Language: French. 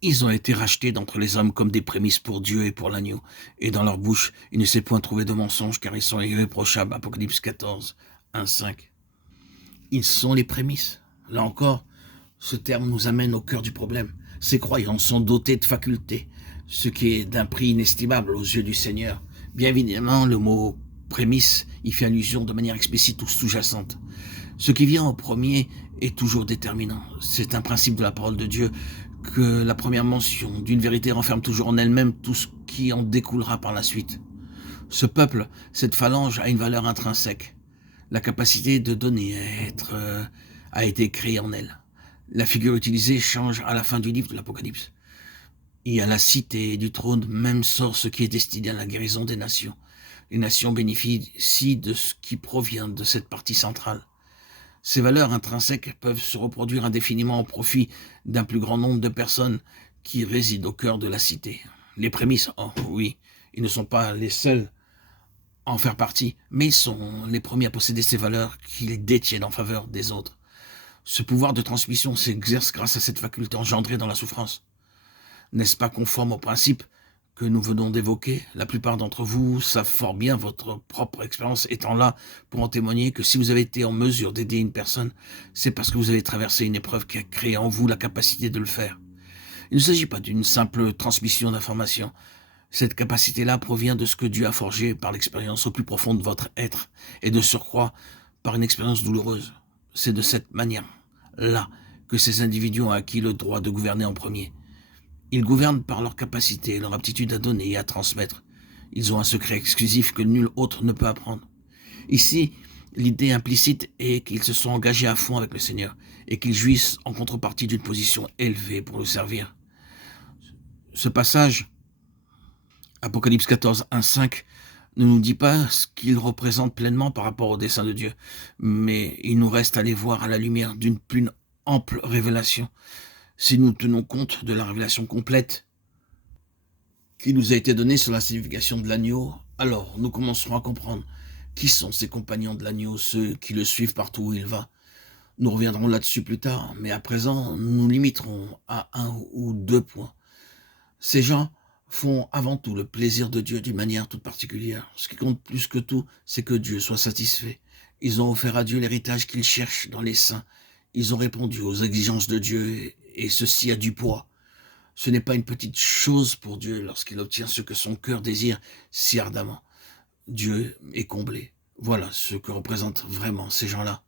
Ils ont été rachetés d'entre les hommes comme des prémices pour Dieu et pour l'agneau, et dans leur bouche il ne s'est point trouvé de mensonge, car ils sont irréprochables. Apocalypse 14, 1, 5. Ils sont les prémices. Là encore, ce terme nous amène au cœur du problème. Ces croyants sont dotés de facultés, ce qui est d'un prix inestimable aux yeux du Seigneur. Bien évidemment, le mot prémisse y fait allusion de manière explicite ou sous-jacente. Ce qui vient en premier est toujours déterminant. C'est un principe de la parole de Dieu que la première mention d'une vérité renferme toujours en elle-même tout ce qui en découlera par la suite. Ce peuple, cette phalange, a une valeur intrinsèque. La capacité de donner a été créée en elle. La figure utilisée change à la fin du livre de l'Apocalypse. Et à la cité du trône même sort ce qui est destiné à la guérison des nations. Les nations bénéficient de ce qui provient de cette partie centrale. Ces valeurs intrinsèques peuvent se reproduire indéfiniment au profit d'un plus grand nombre de personnes qui résident au cœur de la cité. Les prémices, oh oui, ils ne sont pas les seuls à en faire partie, mais ils sont les premiers à posséder ces valeurs qu'ils détiennent en faveur des autres. Ce pouvoir de transmission s'exerce grâce à cette faculté engendrée dans la souffrance. N'est-ce pas conforme au principe que nous venons d'évoquer? La plupart d'entre vous savent fort bien, votre propre expérience étant là pour en témoigner, que si vous avez été en mesure d'aider une personne, c'est parce que vous avez traversé une épreuve qui a créé en vous la capacité de le faire. Il ne s'agit pas d'une simple transmission d'informations. Cette capacité-là provient de ce que Dieu a forgé par l'expérience au plus profond de votre être, et de surcroît par une expérience douloureuse. C'est de cette manière-là que ces individus ont acquis le droit de gouverner en premier. Ils gouvernent par leur capacité et leur aptitude à donner et à transmettre. Ils ont un secret exclusif que nul autre ne peut apprendre. Ici, l'idée implicite est qu'ils se sont engagés à fond avec le Seigneur et qu'ils jouissent en contrepartie d'une position élevée pour le servir. Ce passage, Apocalypse 14, 1, 5, ne nous dit pas ce qu'il représente pleinement par rapport au dessein de Dieu, mais il nous reste à les voir à la lumière d'une plus ample révélation. Si nous tenons compte de la révélation complète qui nous a été donnée sur la signification de l'agneau, alors nous commencerons à comprendre qui sont ces compagnons de l'agneau, ceux qui le suivent partout où il va. Nous reviendrons là-dessus plus tard, mais à présent, nous nous limiterons à un ou deux points. Ces gens font avant tout le plaisir de Dieu d'une manière toute particulière. Ce qui compte plus que tout, c'est que Dieu soit satisfait. Ils ont offert à Dieu l'héritage qu'ils cherchent dans les saints. Ils ont répondu aux exigences de Dieu, et ceci a du poids. Ce n'est pas une petite chose pour Dieu lorsqu'il obtient ce que son cœur désire si ardemment. Dieu est comblé. Voilà ce que représentent vraiment ces gens-là.